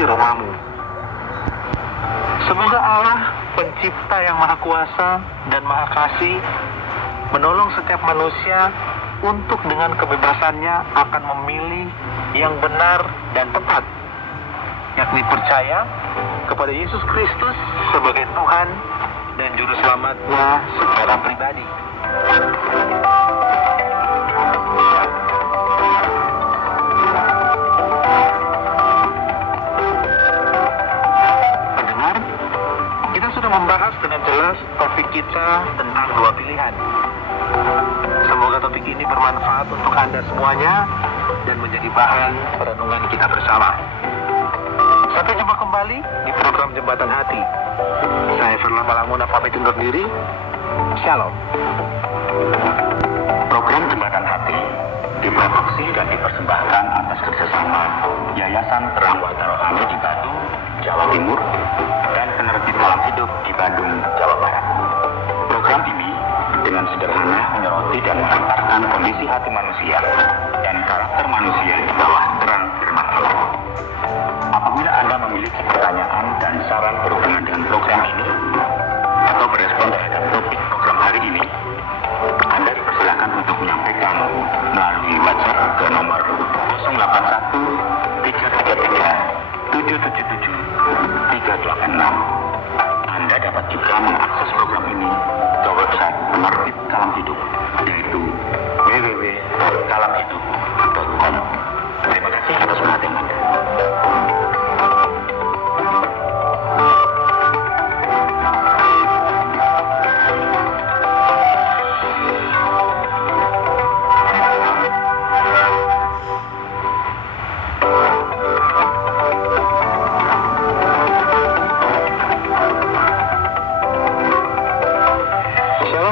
isi romamu. Semoga Allah, pencipta yang maha kuasa dan maha kasih, menolong setiap manusia untuk dengan kebebasannya akan memilih yang benar dan tepat, yakni percaya kepada Yesus Kristus sebagai Tuhan dan Juru Selamatnya secara pribadi. Pendengar, kita sudah membahas dengan jelas topik kita tentang dua pilihan. Semoga topik ini bermanfaat untuk Anda semuanya dan menjadi bahan perenungan kita bersama. Sampai jumpa kembali di program Jembatan Hati. Saya Firman Malamuna pamit undur diri. Shalom. Program Jembatan Hati diproduksi dan dipersembahkan atas kerjasama Yayasan Terang Warta Rohani di Bandung, Jawa Timur, dan Penerbit Malam Hidup di Bandung, Jawa Barat. Program ini dengan sederhana menyoroti dan mengantarkan kondisi hati manusia dan karakter manusia di bawah terang firman Allah. Apabila Anda memiliki pertanyaan dan saran berhubungan dengan program ini atau berespon terhadap topik program hari ini, Anda dipersilakan untuk menyampaikan melalui WhatsApp ke nomor 081 333 777 386. Anda dapat juga mengakses program ini ke website Penerbit Kalam Hidup, yaitu www.kalamhidup.com. Terima kasih atas perhatian Anda.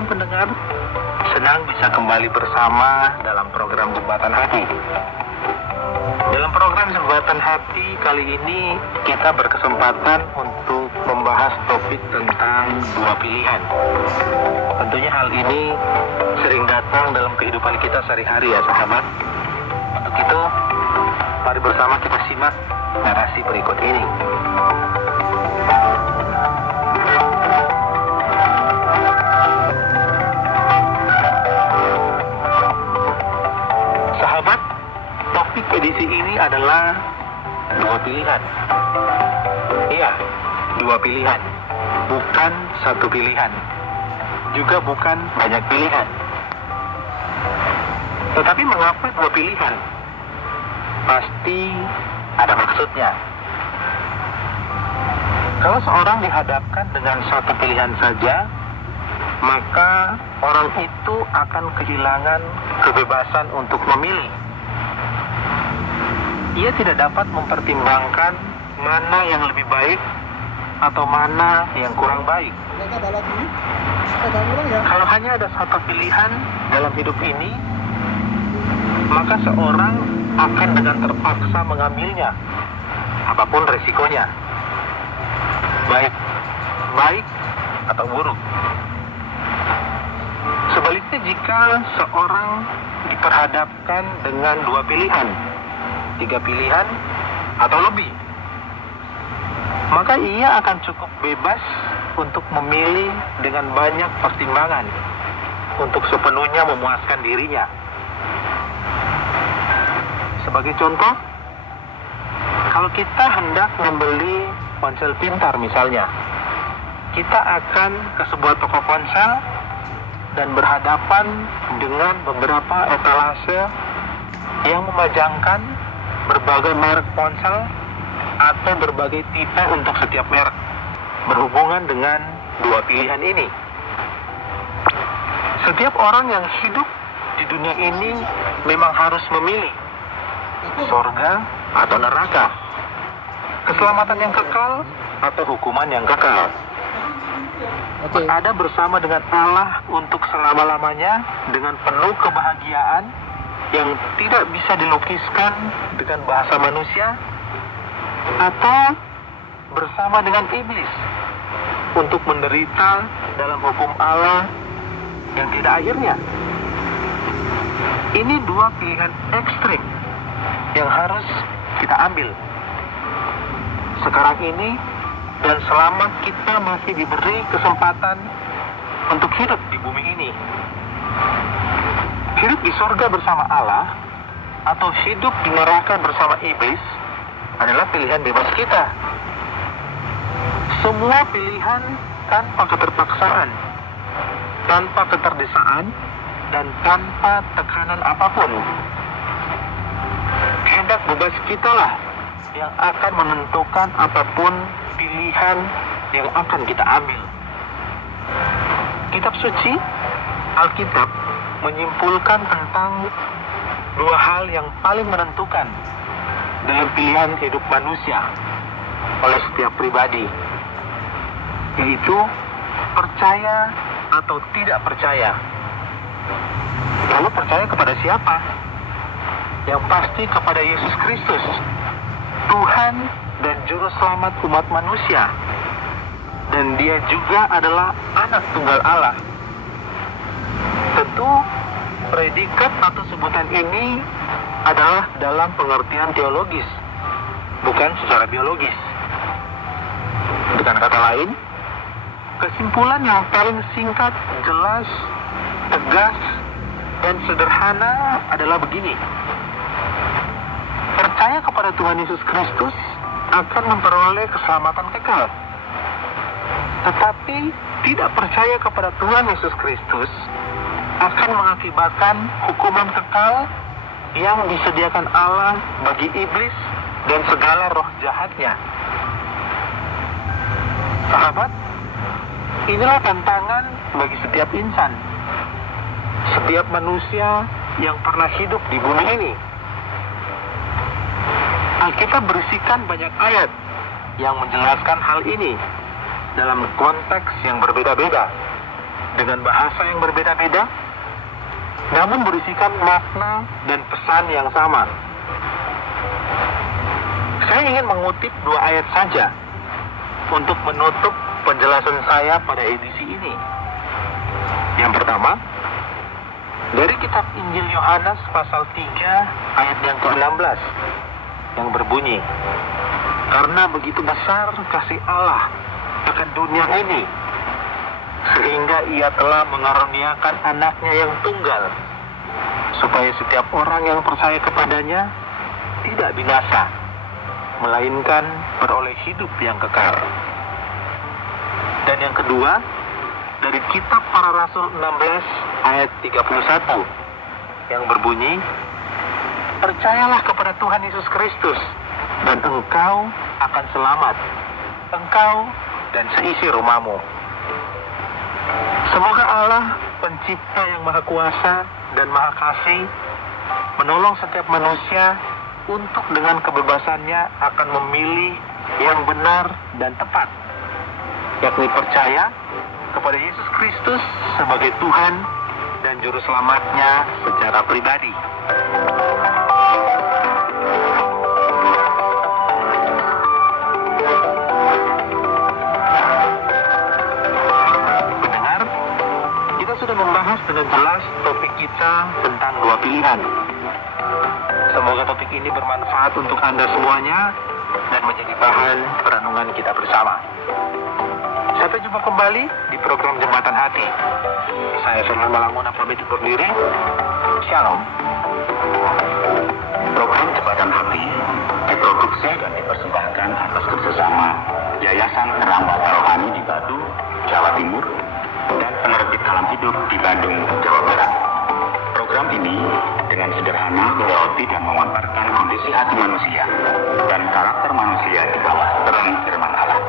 Pendengar, senang bisa kembali bersama dalam program Jembatan Hati. Dalam program Jembatan Hati kali ini kita berkesempatan untuk membahas topik tentang dua pilihan. Tentunya hal ini sering datang dalam kehidupan kita sehari-hari ya sahabat. Untuk itu, mari bersama kita simak narasi berikut ini. Edisi ini adalah dua pilihan. Iya, dua pilihan. Bukan satu pilihan. Juga bukan banyak pilihan. Tetapi mengapa dua pilihan? Pasti ada maksudnya. Kalau seorang dihadapkan dengan satu pilihan saja, maka orang itu akan kehilangan kebebasan untuk memilih. Ia tidak dapat mempertimbangkan mana yang lebih baik atau mana yang kurang baik. Kalau hanya ada satu pilihan dalam hidup ini, maka seorang akan dengan terpaksa mengambilnya, apapun resikonya, baik atau buruk. Sebaliknya, jika seorang diperhadapkan dengan dua pilihan, tiga pilihan atau lebih, maka ia akan cukup bebas untuk memilih dengan banyak pertimbangan untuk sepenuhnya memuaskan dirinya. Sebagai contoh, kalau kita hendak membeli ponsel pintar misalnya, kita akan ke sebuah toko ponsel dan berhadapan dengan beberapa etalase yang memajangkan berbagai merek ponsel atau berbagai tipe untuk setiap merek berhubungan dengan dua pilihan ini. Setiap orang yang hidup di dunia ini memang harus memilih surga atau neraka, keselamatan yang kekal atau hukuman yang kekal. Ada bersama dengan Allah untuk selama-lamanya dengan penuh kebahagiaan yang tidak bisa dilukiskan dengan bahasa manusia, atau bersama dengan iblis untuk menderita dalam hukum Allah yang tidak akhirnya. Ini dua pilihan ekstrim yang harus kita ambil. sekarang ini dan selama kita masih diberi kesempatan untuk hidup di bumi ini. Hidup di sorga bersama Allah atau hidup di neraka bersama iblis adalah pilihan bebas kita. Semua pilihan tanpa keterpaksaan, tanpa keterdesaan, dan tanpa tekanan apapun. Kehendak bebas kita lah yang akan menentukan apapun pilihan yang akan kita ambil. Kitab suci, Alkitab, menyimpulkan tentang dua hal yang paling menentukan dalam pilihan hidup manusia oleh setiap pribadi, yaitu percaya atau tidak percaya. Lalu percaya kepada siapa? Yang pasti kepada Yesus Kristus, Tuhan dan Juru Selamat umat manusia. Dan Dia juga adalah anak tunggal Allah. Tentu predikat atau sebutan ini adalah dalam pengertian teologis, bukan secara biologis. Dengan kata lain, kesimpulan yang paling singkat, jelas, tegas, dan sederhana adalah begini. Percaya kepada Tuhan Yesus Kristus akan memperoleh keselamatan kekal. Tetapi tidak percaya kepada Tuhan Yesus Kristus akan mengakibatkan hukuman kekal yang disediakan Allah bagi iblis dan segala roh jahatnya. Sahabat, inilah tantangan bagi setiap insan, setiap manusia yang pernah hidup di bumi ini. Alkitab berisikan banyak ayat yang menjelaskan hal ini dalam konteks yang berbeda-beda, dengan bahasa yang berbeda-beda, namun berisikan makna dan pesan yang sama. Saya ingin mengutip dua ayat saja untuk menutup penjelasan saya pada edisi ini. Yang pertama, dari kitab Injil Yohanes pasal 3 ayat yang ke-16 yang berbunyi, "Karena begitu besar kasih Allah akan dunia ini, sehingga Ia telah mengaruniakan anaknya yang tunggal, supaya setiap orang yang percaya kepadanya tidak binasa, melainkan beroleh hidup yang kekal." Dan yang kedua, dari kitab Para Rasul 16 ayat 31 yang berbunyi, "Percayalah kepada Tuhan Yesus Kristus, dan engkau akan selamat, engkau dan seisi rumahmu." Semoga Allah, Pencipta yang Maha Kuasa dan Maha Kasih, menolong setiap manusia untuk dengan kebebasannya akan memilih yang benar dan tepat, yakni percaya kepada Yesus Kristus sebagai Tuhan dan Juru Selamatnya secara pribadi. Pendengar, kita sudah membahas dengan jelas topik kita tentang dua pilihan. Semoga topik ini bermanfaat untuk Anda semuanya dan menjadi bahan perenungan kita bersama. Sampai jumpa kembali di program Jembatan Hati. Saya Firman Malanguna pamit undur diri. Shalom. Program Jembatan Hati diproduksi dan dipersembahkan atas kerjasama Yayasan Terang Mata Rohani di Batu, Jawa Timur, dan Penerbit Kalam Hidup di Bandung, Jawa Barat. Program ini dengan sederhana menyoroti dan memaparkan kondisi hati manusia dan karakter manusia di bawah terang firman Allah.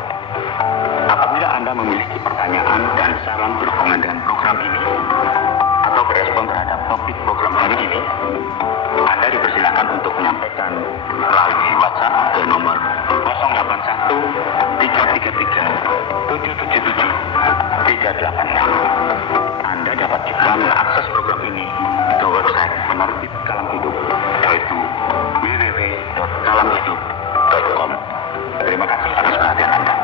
Apabila Anda memiliki pertanyaan dan saran berhubungan dengan program ini atau berespon terhadap topik program hari ini, Anda dipersilakan untuk menyampaikan melalui WhatsApp ke nomor 081 333 777 386. Anda dapat juga mengakses program ini ke website Penerbit Kalam Hidup, yaitu www.kalamhidup.com. Terima kasih atas perhatian Anda.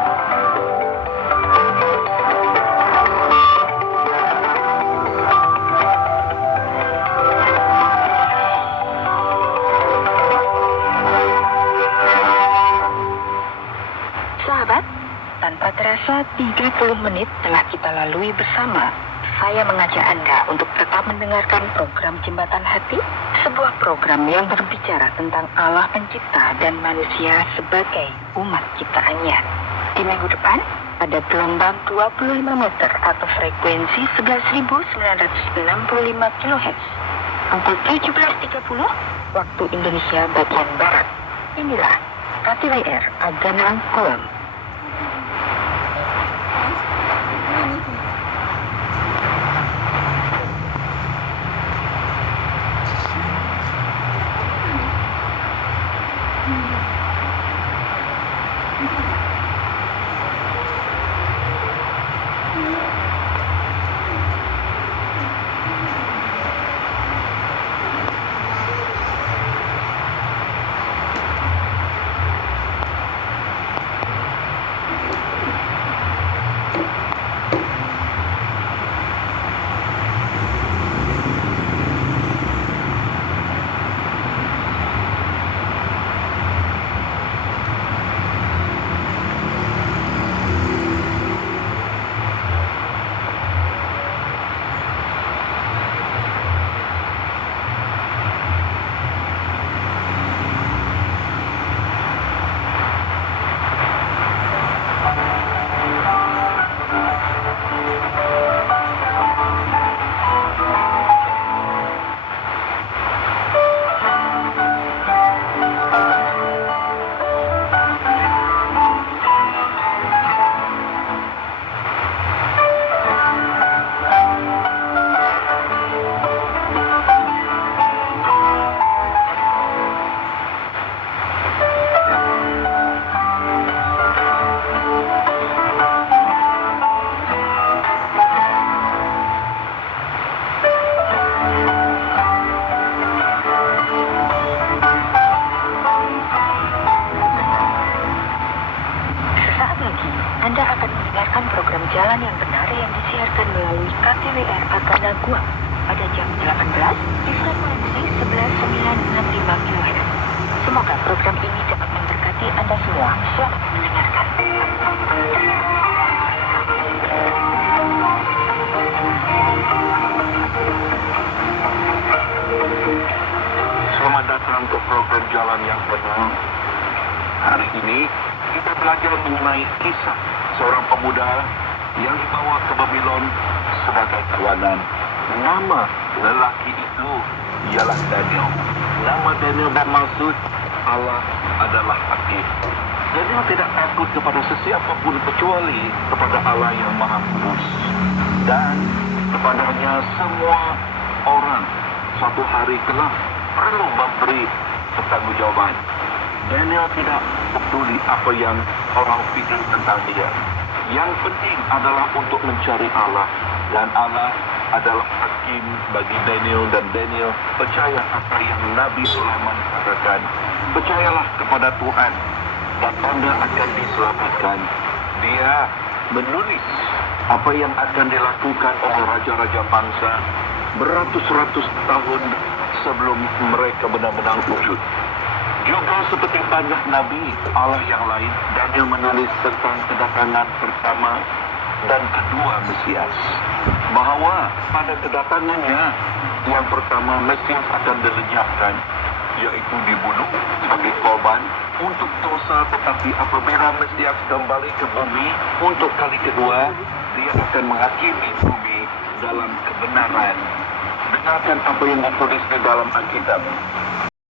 Sahabat, tanpa terasa 30 menit telah kita lalui bersama. Saya mengajak Anda untuk tetap mendengarkan program Jembatan Hati, sebuah program yang berbicara tentang Allah Pencipta dan manusia sebagai umat ciptaannya. Di minggu depan, ada gelombang 25 meter atau frekuensi 11.965 kHz. Pukul 17.30 waktu Indonesia bagian Barat. Inilah KTWR Agana Guam. Anda akan mendengarkan program Jalan yang Benar yang disiarkan melalui KTWR Agana Guam pada jam 18 di frekuensi 11965 kHz. Semoga program ini dapat memberkati Anda semua. Selamat mendengarkan. Selamat datang ke program Jalan yang Benar. Hari ini kita belajar mengenai kisah seorang pemuda yang dibawa ke Babylon sebagai tawanan. Nama lelaki itu ialah Daniel. Nama Daniel bermaksud Allah adalah hakim. Daniel tidak takut kepada sesiapa pun kecuali kepada Allah yang Maha Kudus. Dan kepadanya semua orang suatu hari kelak perlu memberi pertanggungjawaban. Daniel tidak peduli apa yang orang pikir tentang dia. Yang penting adalah untuk mencari Allah. Dan Allah adalah hakim bagi Daniel, dan Daniel percaya apa yang Nabi Sulaiman katakan. Percayalah kepada Tuhan dan Anda akan diselamatkan. Dia menulis apa yang akan dilakukan oleh raja-raja bangsa beratus-ratus tahun sebelum mereka benar-benar wujud. Juga seperti banyak Nabi Allah yang lain, Daniel menulis tentang kedatangan pertama dan kedua Mesias. Bahawa pada kedatangannya yang pertama Mesias akan dilenyapkan, yaitu dibunuh sebagai korban untuk dosa. Tetapi apabila Mesias kembali ke bumi untuk kali kedua, dia akan menghakimi bumi dalam kebenaran. Dengarkan apa yang ditulis di dalam Alkitab.